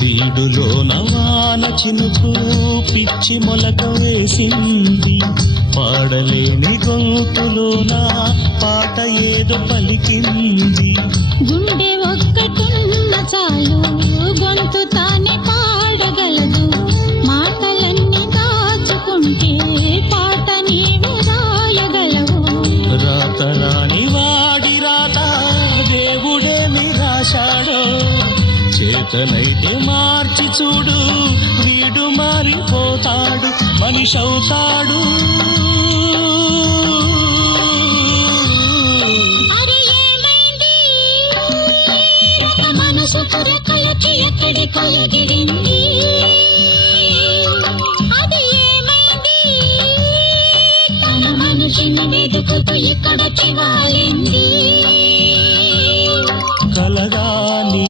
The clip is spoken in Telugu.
వీడులోన వాన చినుకు పిచ్చి మొలక వేసింది, పాడలేని గొంతులోన పాట ఏదో పలికింది. గుండె ఒక్కటున్న చాలు గొంతు తానే పాడగలదు, మాటలన్నీ దాచుకుంటే పాట నీవు రాయగలవు. రాత రాని వాడి రాత దేవుడేమి రాశాడో, చేతనైతే మార్చి చూడు వీడు మారిపోతాడు, మనిషవుతాడు. మనసు పురకలకి ఎక్కడికో ఎగిరింది, అది ఏమైంది? తన మనిషిని వెతుకుతూ ఇక్కడొచ్చి వాలింది. కలగాని